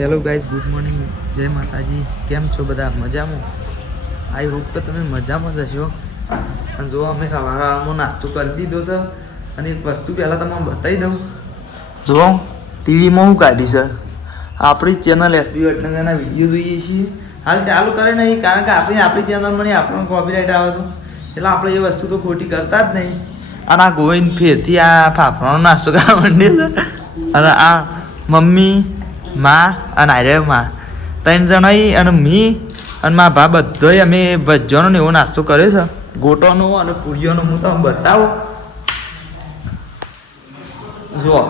Hello guys, good morning, જય માતાજી. કેમ છો બધા? મજામાં? આઈ હોપ કે તમે મજામાં જ હશો. અને જો અમે સવારમાં નાસ્તો કરી દીધો છે. અને એક વસ્તુ પહેલાં તમને બતાવી દઉં. જો ટીવીમાં હું કાઢી છે આપણી ચેનલ એસબી વડનગરના વિડીયો જોઈએ છીએ. હાલ ચાલુ કરે નહીં, કારણ કે આપણી ચેનલમાં નહીં આપણને કોપીરાઇટ આવે તો એટલે આપણે એ વસ્તુ તો ખોટી કરતા જ નહીં. અને આ ગોવિંદ ફેરથી આ ફાફડાનો નાસ્તો કરવા માંડ્યો છે. અને આ મમ્મી, માં અને આરે માં ત્રણ જણા અને મી અને મારા ભા બધોય અમે ભજ્જોનો ને એવો નાસ્તો કર્યો છે. ગોટોનો અને પૂરીઓનો હું તમને બતાવું. જુઓ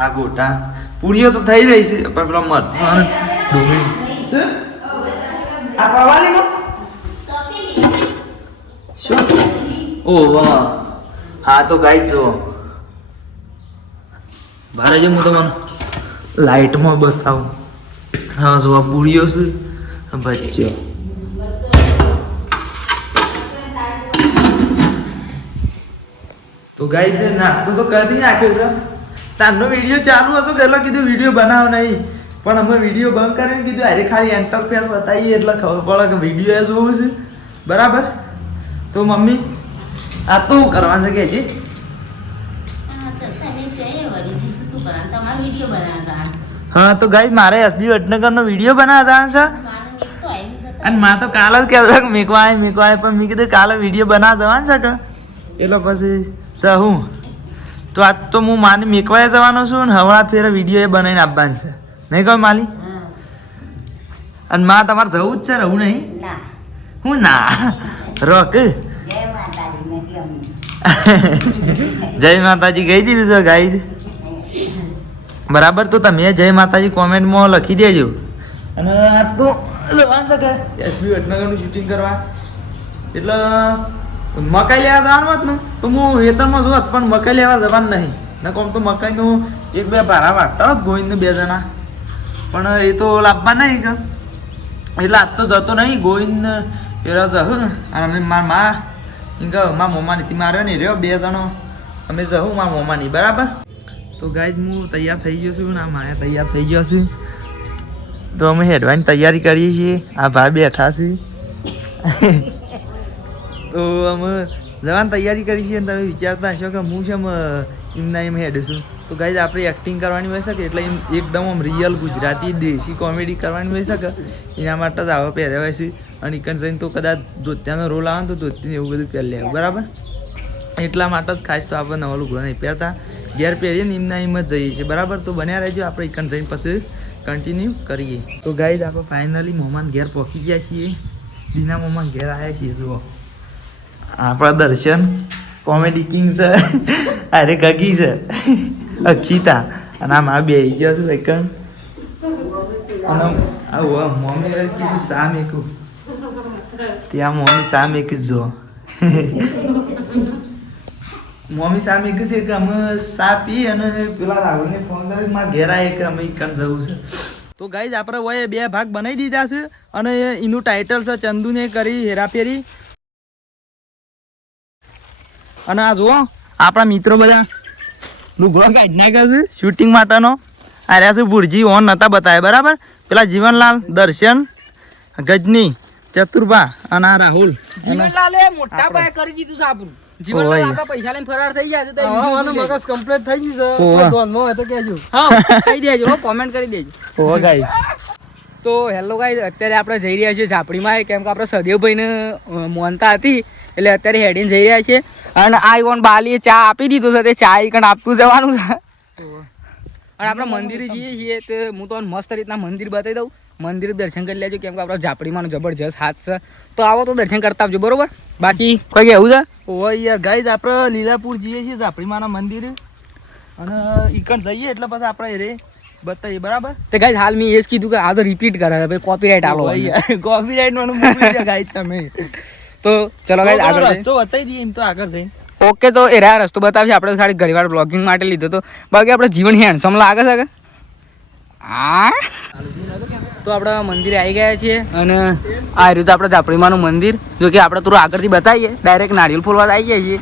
આ ગોટા પૂરીઓ તો થઈ રહી છે, પણ પેલા મરચાં ડુંગળી આ પવાલીમાં શું? ઓહ હા, તો ગાઈ જો ભારે છે. હું તમને લાઇટમાં બતાવું. હા જો આ પૂરીઓ છે, ભજીયો. તો ગાઈ નાસ્તો તો કરી નાખ્યો છે. તારનો વિડીયો ચાલુ હતો, પહેલાં કીધું વિડીયો બનાવો નહીં, પણ અમે વિડીયો બંધ કરીને કીધું અરે ખાલી એન્ટરફેસ બતાવીએ એટલે ખબર પડે કે વિડીયો જોવું છે. બરાબર? તો મમ્મી આ તો કરવાનું છે કે હજી? હા તો ગાઈ મારે એસબી વડનગરનો વિડીયો બનાવતા છે. અને માં તો કાલે જ કહેતો કે મેકવાય પણ મેં કીધું કાલે વિડીયો બનાવવા જવાનું છે કે એટલે પછી હું તો આજ તો હું માને મેકવાય જવાનો છું ને હવા ફેર વિડીયો એ બનાવીને આપવાનું છે. નહીં કહો માલી? અને માં તમારે જવું જ છે, રહું નહીં? હું ના રોક. જય માતાજી કહી દીધું છે ગાઈ. બરાબર, તો તમે જય માતાજી કોમેન્ટમાં લખી દેજો. અને આ તો જવાનું છે કે એસબી વડનગરનું શૂટિંગ કરવા, એટલે મકાઈ લેવા જવાનું હોત ને તો હું હેતરમાં જોત, પણ મકાઈ લેવા જવાનું નહીં. ને કોમ તો મકાઈનું એક બે ભારા વાગતા હોત ગોવિંદને બે જણા, પણ એ તો લાવવા નહીં કે એટલે આજ તો જતો નહીં. ગોવિંદ એરા જહું અને અમે મારા મા એમ કહો મારા મોમાની થી માર્યો નહીં રહ્યો, બે જણો અમે જહું મારા મોમાની. બરાબર? તો ગાઈઝ હું તૈયાર થઈ ગયો છું ને આ માયા તૈયાર થઈ ગયો છું. તો અમે હેડવાની તૈયારી કરીએ છીએ. આ ભાઈ બેઠા છે. તો અમે જવાની તૈયારી કરી છીએ. તમે વિચારતા હશો કે હું છે એમના એમ હેડ છું. તો ગાઈઝ આપણે એક્ટિંગ કરવાની હોય શકે, એટલે એમ એકદમ આમ રિયલ ગુજરાતી દેશી કોમેડી કરવાની હોય શકે, એના માટે જ આવા પહેર્યા હોય છે. અને ઇકન જઈને તો કદાચ ધોતિયાનો રોલ આવે ને તો ધોતીને એવું બધું પહેરી લેવું. બરાબર? એટલા માટે જ ખાસ તો આપણે નવા લુગડા નહીં પહેરતા, ઘેર પહેરીએ ને એમના એમ જ જઈએ છીએ. બરાબર? તો બન્યા રહેજો, આપણે ઇકન જઈને પછી કન્ટિન્યુ કરીએ. તો ગાઈઝ આપણે ફાઇનલી મોમાન ઘેર પહોંચી ગયા છીએ. દીના મોમાન ઘેર આવ્યા છીએ. જુઓ આપણા દર્શન કોમેડી કિંગ છે. અરે ગગી છે અક્ષિતા, અને આમ આ બે ગયો છું એકન. મમ્મી કીધું સા મેકું, ત્યાં મમ્મી સા મેકી જો. મમ્મી સા મેકી છે કે અમે સા પી અને પેલા રાહુલને ફોન કરી મારા ઘેર આવે કે અમે ઇકન જવું છે. તો ગાઈઝ આપણે હોય બે ભાગ બનાવી દીધા છે અને એનું ટાઇટલ છે ચંદુને કરી હેરાફેરી. અને આ જુઓ આપણા મિત્રો બધા લુગડો કાઢી નાખ્યો છે શૂટિંગ માટેનો. આ રહ્યા છે ભુરજી, ઓન નતા બતાવ્યા. બરાબર? પેલા જીવનલાલ, દર્શન, ગજની, ચતુરભા અને આ રાહુલ. જીવનલાલે મોટા પાયે કરી દીધું છે આપણું. જીવનલાલ આપણા પૈસા લઈને ફરાર થઈ ગયા છે તો મગજ કમ્પ્લીટ થઈ ગયું છે. ધોનમાં હોય તો કહેજો. હા કહી દેજો, કોમેન્ટ કરી દેજો. ઓ ગાઈસ, તો હેલો ગાઈસ, અત્યારે આપણે જઈ રહ્યા છીએ ઝાપડીમાં, કેમ કે આપણે સદેવભાઈને મોનતા હતી એટલે અત્યારે હેડીને જઈ રહ્યા છીએ. અને આ ઈવન બાલીએ ચા આપી દીધો છે, તે ચા ઈકણ આપતું જવાનું છે. અને આપણે મંદિરે જઈએ છીએ તો હું તો મસ્ત રીતના મંદિર બતાવી દઉં. મંદિર દર્શન કરી લેજો, કેમ કે આપણા ઝાપડીમાં જબરજસ્ત હાથ છે. તો આવો તો દર્શન કરતા આવજો. બરોબર? બાકી કોઈ એવું છે? ઓ યાર ગાઈઝ, આપણે લીલાપુર જઈએ છીએ ઝાપડીમાંના મંદિરે, અને ઈકણ જઈએ એટલે પછી આપણે રે બતાવીએ. બરાબર? તો ગાઈઝ હાલ મેં એ જ કીધું કે આ તો રિપીટ કરે છે, કોપીરાઇટ આલો. કોપીરાઇટ નું મૂકી ગાઈઝ તમે. તો ચલો ગાઈઝ આગળ રસ્તો બતાવી દઈએ એમ તો આગળ જઈને. ઓકે, તો એ રહ્યા રસ્તો બતાવશે. આપણે ખાલી ઘણીવાર બ્લોગિંગ માટે લીધો તો, બાકી આપણે જીવન હેન્ડસમ લાગે છે કે આ. તો આપણે મંદિરે આવી ગયા છીએ અને આ રહ્યું તો આપણે ઝાપડીમાંનું મંદિર. જો કે આપણે થોડું આગળથી બતાવીએ, ડાયરેક્ટ નારિયેલ ફોલવા આવી જાય છીએ.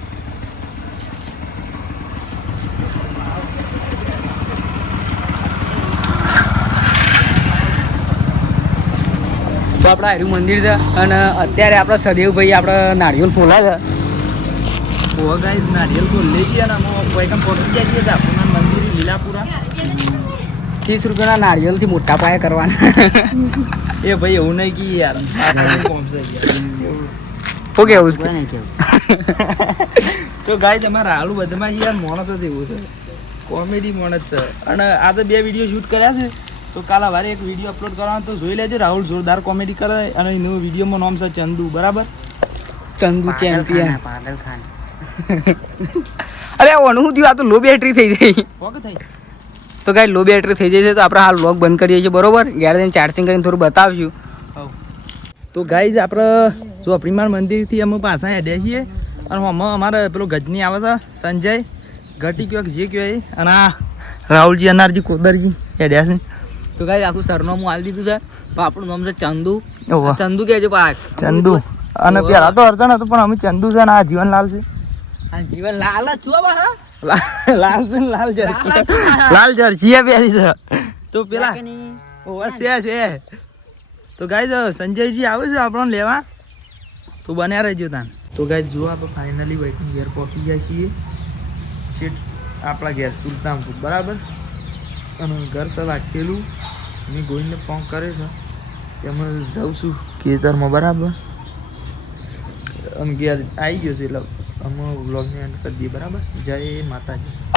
તો આપણે આર્યું મંદિર છે અને અત્યારે આપણે સદેવભાઈ આપણે નારિયેલ ફોલા છે. ઓ ગાઈસ નારિયેલ તો લઈ ગયા ને અમે કોઈ કામ પહોંચી ગયા છીએ ઝાપુના મંદિર લીલાપુરા. 30 રૂપિયાના નારિયેલથી મોટા પાયે કરવાના. એ ભાઈ એવું નહીં કે યાર આ કોમ છે યાર. શું કેવું છે? તો ગાઈસ અમારા હાલું બધામાં યાર માણસ જ એવું છે, કોમેડી માણસ છે. અને આ તો 2 વિડીયો શૂટ કર્યા છે, તો કાલ સવારે એક વિડીયો અપલોડ કરવાનો તો જોઈ લેજો. રાહુલ જોરદાર કોમેડી કરે અને એનું વિડીયોમાં નામ છે ચંદુ, બરાબર? ચંદુ ચેમ્પિયન. અરે ઓનું શું થયું? આ તો લો બેટરી થઈ ગઈ. ઓકે થઈ. તો ગાઈ લો બેટરી થઈ જશે તો આપણે હાલ વ્લોગ બંધ કરીએ છીએ, બરોબર? ઘેર જઈને ચાર્જિંગ કરીને થોડું બતાવશું. તો ગાઈઝ આપણે જો પ્રિમાણ મંદિરથી અમે પાછા હેડ્યા છીએ અને આમાં અમારે પેલો ગજની આવે છે સંજય ઘટી કયો જે કહેવાય, અને આ રાહુલજી અનારજી કોદરજી હેડ્યા છે. તો ગાઈ આખું સરનામું આલી દીધું છે. તો આપણું નામ છે ચંદુ. ઓહો. ચંદુ કહેજો પાક. ચંદુ. અને પેલા તો અર્ચન હતું પણ અમે ચંદુ છે ને આ જીવનલાલ છે. આ જીવન લાલ જ છું બારા. લાલ છે ને લાલ જર્સી. લાલ જર્સી પહેરી છે. તો પેલા ઓહ છે. તો ગાઈઝ સંજયજી આવે છે આપણને લેવા, તો બન્યા રહેજો તાન. તો ગાઈઝ જુઓ આપણે ફાઇનલી ભાઈ ઘેર પહોંચી ગયા છીએ. શેઠ આપણા ઘેર સુલતાનપુર, બરાબર? અને ઘર સર રાખેલું મેં ગોઈને ફોન કરે છે તેમાં જાઉં છું ખેતરમાં, બરાબર? અમે ઘેર આવી ગયો છે એટલે અમે વ્લોગને એન્ડ કરી દઈએ, બરાબર? જય માતાજી.